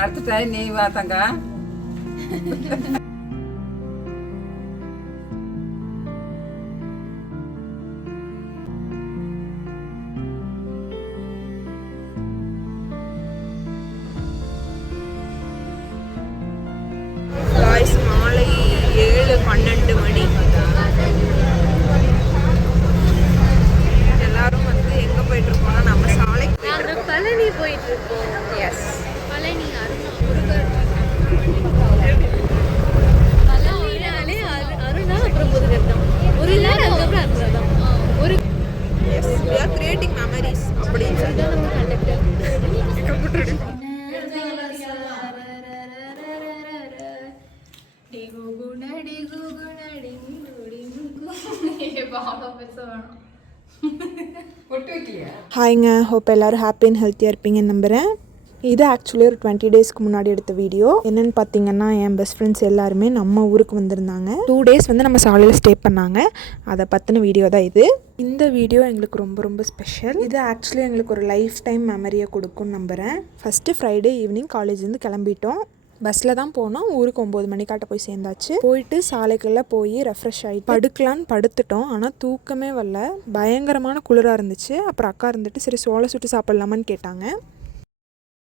அடுத்த டைம் நீ வா தங்கா. மாலை 7:12 மணி. எல்லாரும் வந்து எங்க போயிட்டு இருக்கோம்னா நம்ம சாலைக்கு நாங்கள் பழனி போயிட்டு இருக்கோம். எஸ் பழனி அருணா முருகர். பழனினாலே அருணா அப்புறம் முருகர் தான். ஒரு நாள் அதுக்கப்புறம் அருணா தான். ஒரு yes we are creating memories அப்படின்னு சொல்லி தான் நம்ம கண்டக்டர். ஹாய்ங்க, ஹோப் எல்லோரும் ஹாப்பி அண்ட் ஹெல்த்தியாக இருப்பீங்கன்னு நம்புகிறேன். இது ஆக்சுவலி ஒரு 20 டேஸ்க்கு முன்னாடி எடுத்த வீடியோ. என்னென்னு பார்த்தீங்கன்னா, என் பெஸ்ட் ஃப்ரெண்ட்ஸ் எல்லாருமே நம்ம ஊருக்கு வந்திருந்தாங்க. 2 டேஸ் வந்து நம்ம சாலையில் ஸ்டே பண்ணாங்க. அதை பற்றின வீடியோ தான் இது. இந்த வீடியோ எங்களுக்கு ரொம்ப ரொம்ப ஸ்பெஷல். இது ஆக்சுவலி எங்களுக்கு ஒரு லைஃப் டைம் மெமரியை கொடுக்கும்னு நம்புகிறேன். ஃபஸ்ட்டு ஃப்ரைடே ஈவினிங் காலேஜ்லேருந்து கிளம்பிட்டோம். பஸ்ஸில் தான் போனோம். ஊருக்கு 9 மணிக்காட்ட போய் சேர்ந்தாச்சு. போயிட்டு சாலைக்குள்ளே போய் ரெஃப்ரெஷ் ஆகிட்டு படுக்கலான்னு படுத்துட்டோம். ஆனால் தூக்கமே வரல. பயங்கரமான குளிராக இருந்துச்சு. அப்புறம் அக்கா இருந்துட்டு சரி சோளை சுட்டு சாப்பிட்லாமான்னு கேட்டாங்க.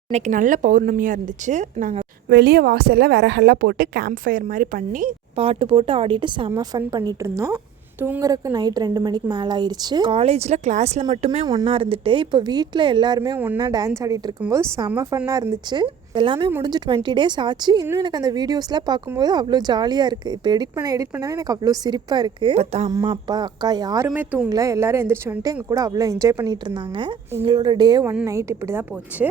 இன்றைக்கி நல்ல பௌர்ணமியாக இருந்துச்சு. நாங்கள் வெளியே வாசலில் விறகெல்லாம் போட்டு கேம்ப் ஃபயர் மாதிரி பண்ணி பாட்டு போட்டு ஆடிட்டு செம்ம ஃபன் பண்ணிகிட்டு இருந்தோம். தூங்குறதுக்கு நைட் 2 மணிக்கு மேலே ஆயிடுச்சு. காலேஜில் கிளாஸில் மட்டுமே ஒன்றா இருந்துட்டு இப்போ வீட்டில் எல்லாருமே ஒன்றா டான்ஸ் ஆடிட்டு இருக்கும்போது செம்ம ஃபன்னாக இருந்துச்சு. எல்லாமே முடிஞ்சு 20 டேஸ் ஆச்சு. இன்னும் எனக்கு அந்த வீடியோஸ்லாம் பார்க்கும்போது அவ்வளோ ஜாலியாக இருக்குது. இப்போ எடிட் பண்ணவே எனக்கு அவ்வளோ சிரிப்பாக இருக்குது. பார்த்தா அம்மா அப்பா அக்கா யாருமே தூங்கலை. எல்லோரும் எந்திரிச்சு வந்துட்டு எங்கள் கூட அவ்வளோ என்ஜாய் பண்ணிகிட்டு இருந்தாங்க. எங்களோட டே 1 நைட் இப்படி தான் போச்சு.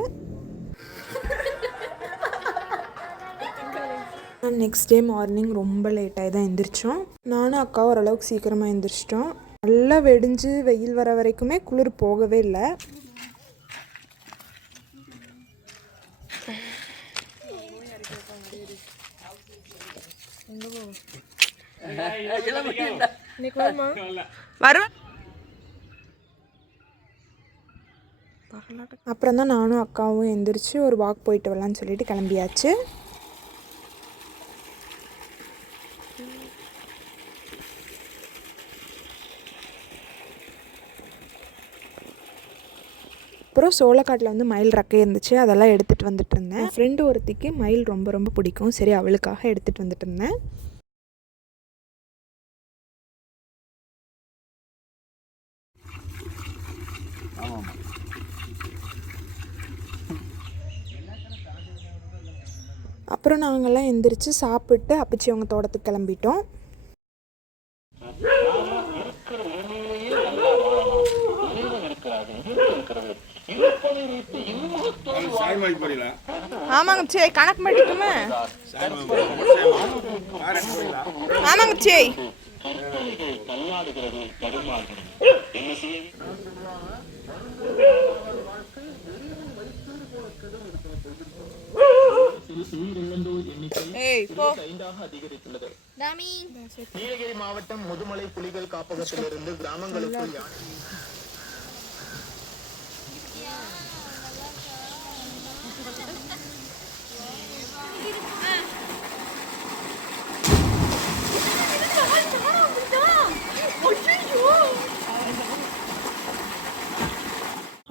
நெக்ஸ்ட் டே மார்னிங் ரொம்ப லேட்டாகி தான் எந்திரிச்சோம். நானும் அக்கா ஓரளவுக்கு சீக்கிரமாக எந்திரிச்சிட்டோம். நல்லா வெடிஞ்சு வெயில் வர வரைக்குமே குளிர் போகவே இல்லை. அப்புறம் தான் நானும் அக்காவும் எந்திரிச்சு ஒரு வாக் போயிட்டு வரலான்னு சொல்லிட்டு கிளம்பியாச்சு. அப்புறம் சோளக்காட்டில் வந்து மயில் ரெக்கை இருந்துச்சு. அதெல்லாம் எடுத்துகிட்டு வந்துட்டு இருந்தேன். என் ஃப்ரெண்டு ஒருத்திக்கு மயில் ரொம்ப ரொம்ப பிடிக்கும். சரி அவளுக்காக எடுத்துகிட்டு வந்துட்டு இருந்தேன். அப்புறம் நாங்கள்லாம் எந்திரிச்சு சாப்பிட்டு அப்பச்சி அவங்க தோட்டத்துக்கு கிளம்பிட்டோம். ஆமாங்க சரி கணக்கு பண்ணிட்டுமே. ஆமாங்க சரி நீலகிரி மாவட்டம் முதுமலை புலிகள் காப்பகத்திலிருந்து கிராமங்களுக்குள்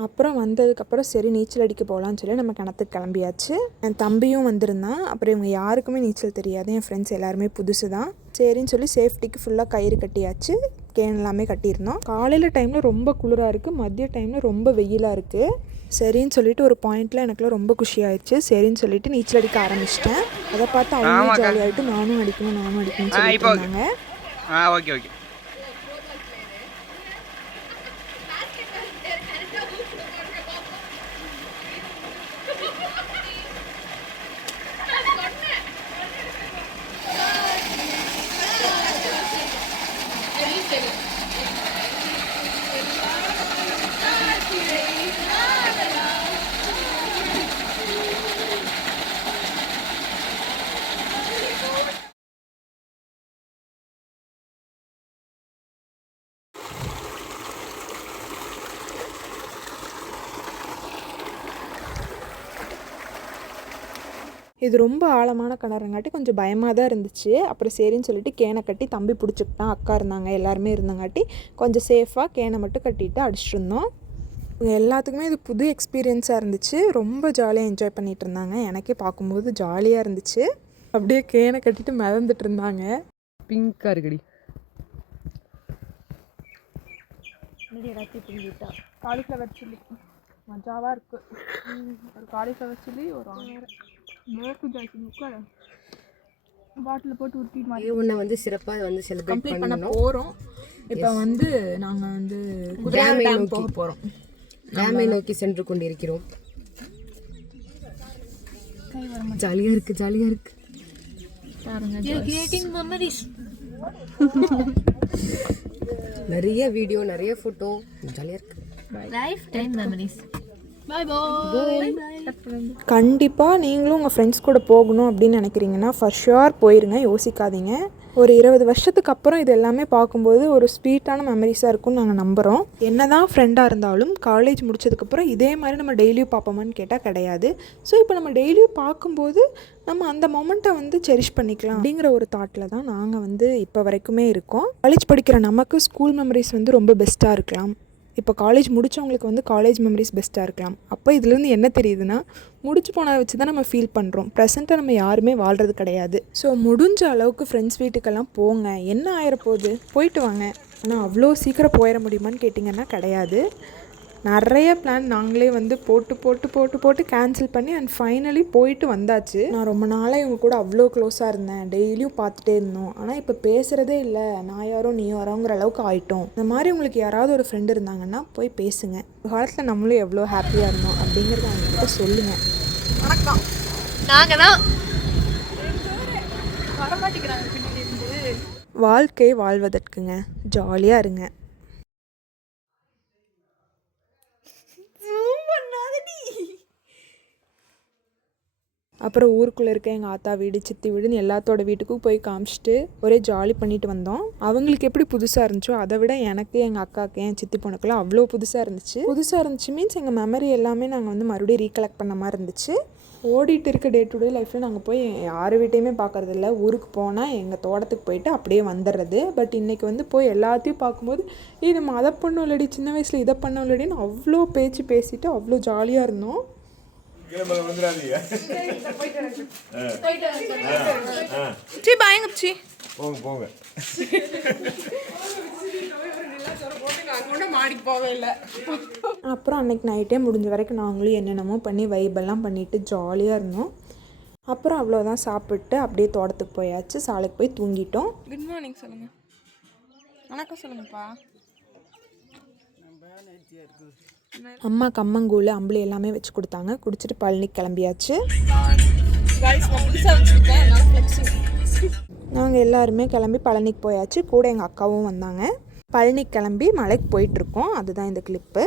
அப்புறம் வந்ததுக்கப்புறம் சரி நீச்சல் அடிக்க போகலான்னு சொல்லி நம்ம கிணத்துக்கு கிளம்பியாச்சு. என் தம்பியும் வந்திருந்தான். அப்புறம் இவங்க யாருக்குமே நீச்சல் தெரியாது. என் ஃப்ரெண்ட்ஸ் எல்லாருமே புதுசு தான். சரின்னு சொல்லி சேஃப்டிக்கு ஃபுல்லாக கயிறு கட்டியாச்சு. கேன் எல்லாமே கட்டியிருந்தோம். காலையில் டைமில் ரொம்ப குளிராக இருக்குது. மதிய டைமில் ரொம்ப வெயிலாக இருக்குது. சரின்னு சொல்லிட்டு ஒரு பாயிண்டில் எனக்குலாம் ரொம்ப குஷியாயிடுச்சு. சரின்னு சொல்லிட்டு நீச்சல் அடிக்க ஆரம்பிச்சிட்டேன். அதை பார்த்து அவங்க ஜாலியாகிட்டு நானும் அடிக்கணும்னு சொல்லிட்டு இருந்தாங்க. இது ரொம்ப ஆழமான கிணறுங்காட்டி கொஞ்சம் பயமாக தான் இருந்துச்சு. அப்புறம் சரின்னு சொல்லிட்டு கேனை கட்டி தம்பி பிடிச்சிக்கிட்டான். அக்கா இருந்தாங்க, எல்லாருமே இருந்தங்காட்டி கொஞ்சம் சேஃபாக கேனை மட்டும் கட்டிட்டு அடிச்சிட்டு இருந்தோம். எல்லாத்துக்குமே இது புது எக்ஸ்பீரியன்ஸாக இருந்துச்சு. ரொம்ப ஜாலியாக என்ஜாய் பண்ணிகிட்டு இருந்தாங்க. எனக்கே பார்க்கும்போது ஜாலியாக இருந்துச்சு. அப்படியே கேனை கட்டிட்டு மிதந்துட்டு இருந்தாங்க. பிங்காக இருக்குடி. காலிஃப்ளவர் சில்லி மஜாவாக இருக்குது. ஒரு காலிஃப்ளவர் சில்லி ஒரு பாட்டில் போட்டு ஊற்றிட்டு ஒன்றை வந்து சிறப்பாக வந்து செலிப்ரேட் பண்ண போகிறோம். இப்போ வந்து நாங்கள் வந்து குதிரை டேம் போக போகிறோம். டேமை நோக்கி சென்று கொண்டிருக்கிறோம். ஜாலியாக இருக்குது, ஜாலியாக இருக்குது. Creating memories. நிறைய வீடியோ, நிறைய ஃபோட்டோ, ஜாலியாக இருக்குது. Life time memories. Bye bye. கண்டிப்பாக நீங்களும் உங்கள் ஃப்ரெண்ட்ஸ் கூட போகணும் அப்படின்னு நினைக்கிறீங்கன்னா ஃபார் ஷுர் போயிருங்க, யோசிக்காதீங்க. ஒரு 20 வருஷத்துக்கு அப்புறம் இது எல்லாமே பார்க்கும்போது ஒரு ஸ்வீட்டான மெமரிஸாக இருக்கும்னு நாங்கள் நம்புகிறோம். என்ன தான் ஃப்ரெண்டாக இருந்தாலும் காலேஜ் முடிச்சதுக்கப்புறம் இதே மாதிரி நம்ம டெய்லியும் பார்ப்போமான்னு கேட்டால் கிடையாது. ஸோ இப்போ நம்ம டெய்லியும் பார்க்கும்போது நம்ம அந்த மொமெண்ட்டை வந்து செரிஷ் பண்ணிக்கலாம் அப்படிங்கிற ஒரு தாட்டில் தான் நாங்கள் வந்து இப்போ வரைக்குமே இருக்கோம். காலேஜ் படிக்கிற நமக்கு ஸ்கூல் மெமரிஸ் வந்து ரொம்ப பெஸ்ட்டாக இருக்கலாம். இப்போ காலேஜ் முடித்தவங்களுக்கு வந்து காலேஜ் மெமரிஸ் பெஸ்ட்டாக இருக்கலாம். அப்போ இதுலேருந்து என்ன தெரியுதுன்னா, முடிச்சு போனதை வச்சு தான் நம்ம ஃபீல் பண்ணுறோம். ப்ரெசென்ட்டாக நம்ம யாருமே வாழ்கிறது கிடையாது. ஸோ முடிஞ்ச அளவுக்கு ஃப்ரெண்ட்ஸ் வீட்டுக்கெல்லாம் போங்க. என்ன ஆயிரப்போகுது, போயிட்டு வாங்க. ஆனால் அவ்வளோ சீக்கிரம் போயிட முடியுமான்னு கேட்டிங்கன்னா கிடையாது. நிறைய பிளான் நாங்களே வந்து போட்டு கேன்சல் பண்ணி அண்ட் ஃபைனலி போயிட்டு வந்தாச்சு. நான் ரொம்ப நாளாக இவங்க கூட அவ்வளோ க்ளோஸாக இருந்தேன். டெய்லியும் பார்த்துட்டே இருந்தோம். ஆனால் இப்போ பேசுகிறதே இல்லை. நான் யாரோ நீ யாரோங்கிற அளவுக்கு ஆகிட்டோம். இந்த மாதிரி உங்களுக்கு யாராவது ஒரு ஃப்ரெண்டு இருந்தாங்கன்னா போய் பேசுங்க. ஒரு காலத்தில் நம்மளும் எவ்வளோ ஹாப்பியாக இருந்தோம் அப்படிங்கிறத அவங்ககிட்ட சொல்லுங்கள். வணக்கம். நாங்கள் தான் வாழ்க்கை வாழ்வதற்குங்க. ஜாலியாக இருங்க. அப்புறம் ஊருக்குள்ளே இருக்க எங்கள் ஆத்தா வீடு, சித்தி வீடுன்னு எல்லாத்தோட வீட்டுக்கும் போய் காமிச்சிட்டு ஒரே ஜாலி பண்ணிட்டு வந்தோம். அவங்களுக்கு எப்படி புதுசாக இருந்துச்சோ அதை விட எனக்கு, எங்கள் அக்காவுக்கு, என் சித்தி பொண்ணுக்கெல்லாம் அவ்வளோ புதுசாக இருந்துச்சு. மீன்ஸ் எங்கள் மெமரி எல்லாமே நாங்கள் வந்து மறுபடியும் ரீகலெக்ட் பண்ண மாதிரி இருந்துச்சு. ஓடிட்டு இருக்க டே டு டே லைஃப்பில் நாங்கள் போய் யார் வீட்டையுமே பார்க்குறதில்ல. ஊருக்கு போனால் எங்கள் தோட்டத்துக்கு போயிட்டு அப்படியே வந்துடுறது. பட் இன்றைக்கி வந்து போய் எல்லாத்தையும் பார்க்கும்போது இது நம்ம அதை பண்ணோம் இல்லடி, சின்ன வயசில் இதை பண்ணோம் இல்லடின்னு அவ்வளோ பேச்சு பேசிட்டு அவ்வளோ ஜாலியாக இருந்தோம். போங்க. அப்புறம் அன்றைக்கி நைட்டே முடிஞ்ச வரைக்கும் நாங்களும் என்னென்னமோ பண்ணி வைபெல்லாம் பண்ணிவிட்டு ஜாலியாக இருந்தோம். அப்புறம் அவ்வளோதான், சாப்பிட்டு அப்படியே தோட்டத்துக்கு போயாச்சு. சாலைக்கு போய் தூங்கிட்டோம். குட் மார்னிங் சொல்லுங்கள். வணக்கம் சொல்லுங்கப்பா. அம்மா கம்மங்கூழ், அம்பளி எல்லாமே வச்சு கொடுத்தாங்க. குடிச்சிட்டு பழனிக்கு கிளம்பியாச்சு. நாங்கள் எல்லாருமே கிளம்பி பழனிக்கு போயாச்சு. கூட எங்கள் அக்காவும் வந்தாங்க. பழனிக்கு கிளம்பி மலைக்கு போயிட்டுருக்கோம். அதுதான் இந்த கிளிப்பு.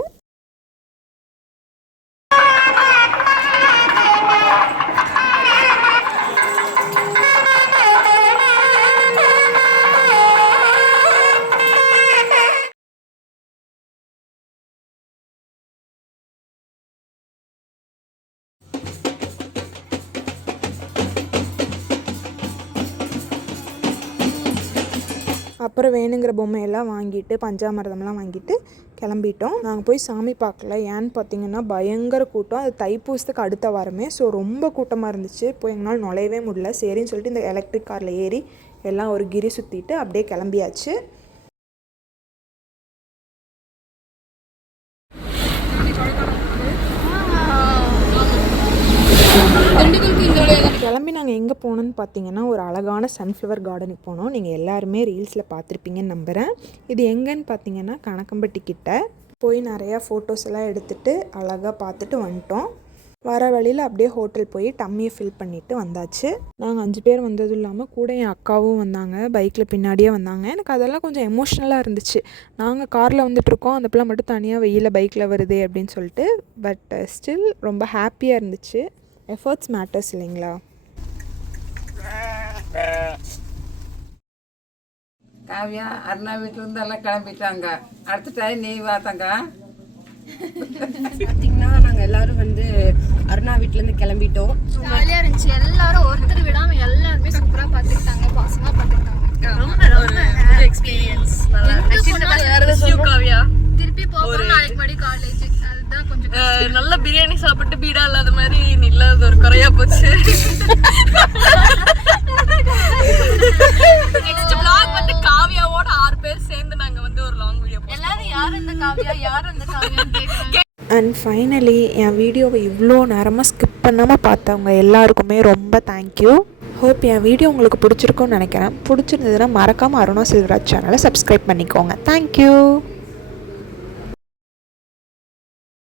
அப்புறம் வேணுங்கிற பொம்மையெல்லாம் வாங்கிட்டு பஞ்சாமிரதம்லாம் வாங்கிட்டு கிளம்பிட்டோம். நாங்கள் போய் சாமி பார்க்கல. ஏன்னு பார்த்தீங்கன்னா பயங்கர கூட்டம். அது தைப்பூசத்துக்கு அடுத்த வாரமே. ஸோ ரொம்ப கூட்டமாக இருந்துச்சு. போய் எங்களால் நுழையவே முடியல. சரின்னு சொல்லிட்டு இந்த எலக்ட்ரிக் காரில் ஏறி எல்லாம் ஒரு கிரி சுற்றிட்டு அப்படியே கிளம்பியாச்சு. கிளம்பி நாங்கள் எங்கே போனோன்னு பார்த்தீங்கன்னா ஒரு அழகான சன்ஃப்ளவர் கார்டனுக்கு போனோம். நீங்கள் எல்லாருமே ரீல்ஸில் பார்த்துருப்பீங்கன்னு நம்புகிறேன். இது எங்கன்னு பார்த்தீங்கன்னா கணக்கம்பட்டி கிட்ட. போய் நிறையா ஃபோட்டோஸ் எல்லாம் எடுத்துகிட்டு அழகாக பார்த்துட்டு வந்துட்டோம். வர வழியில் அப்படியே ஹோட்டல் போய் டம்மியை ஃபில் பண்ணிவிட்டு வந்தாச்சு. நாங்கள் 5 பேர் வந்ததும் இல்லாமல் கூட என் அக்காவும் வந்தாங்க. பைக்கில் பின்னாடியே வந்தாங்க. எனக்கு அதெல்லாம் கொஞ்சம் எமோஷ்னலாக இருந்துச்சு. நாங்கள் காரில் வந்துட்டுருக்கோம், அந்த பிள்ளை மட்டும் தனியாக வெயிலில் பைக்கில் வருதே அப்படின்னு சொல்லிட்டு. பட் ஸ்டில் ரொம்ப ஹாப்பியாக இருந்துச்சு. எஃபர்ட்ஸ் மேட்டர்ஸ் இல்லைங்களா? காவியா அருணா வீட்டிலேருந்து எல்லாம் கிளம்பிட்டாங்க. அடுத்த டைம் நீ வாத்தங்க. பார்த்தீங்கன்னா நாங்கள் எல்லோரும் வந்து அருணா வீட்ல இருந்து கிளம்பிட்டோம். ஜாலியா இருந்துச்சு. எல்லாரும் ஒருத்தர் விடாம எல்லாருமே சூப்பரா பாத்துக்கிட்டாங்க, பாசமா பாத்துக்கிட்டாங்க. எக்ஸ்பீரியன்ஸ் திருப்பி போகணும் நாளைக்கு மறுபடி காலேஜ். அதுதான் கொஞ்சம் நல்ல பிரியாணி சாப்பிட்டு பீடா இல்லாத மாதிரி இல்லாத ஒரு குறையா போச்சு. நெக்ஸ்ட் vlog வந்து காவியாவோட 6 பேர் சேர்ந்து நாங்க வந்து ஒரு லாங் வீடியோ எல்லாரும் யார் இந்த காவியா யார் இந்த காவியான்னு கேக்குறாங்க. அண்ட் ஃபைனலி என் வீடியோவை இவ்வளோ நேரமாக ஸ்கிப் பண்ணாமல் பார்த்தவங்க எல்லாருக்குமே ரொம்ப தேங்க்யூ. ஹோப் என் வீடியோ உங்களுக்கு பிடிச்சிருக்கும்னு நினைக்கிறேன். பிடிச்சிருந்ததுன்னா மறக்காமல் அருணா செல்வராஜ் சேனலை சப்ஸ்கிரைப் பண்ணிக்கோங்க. தேங்க்யூ.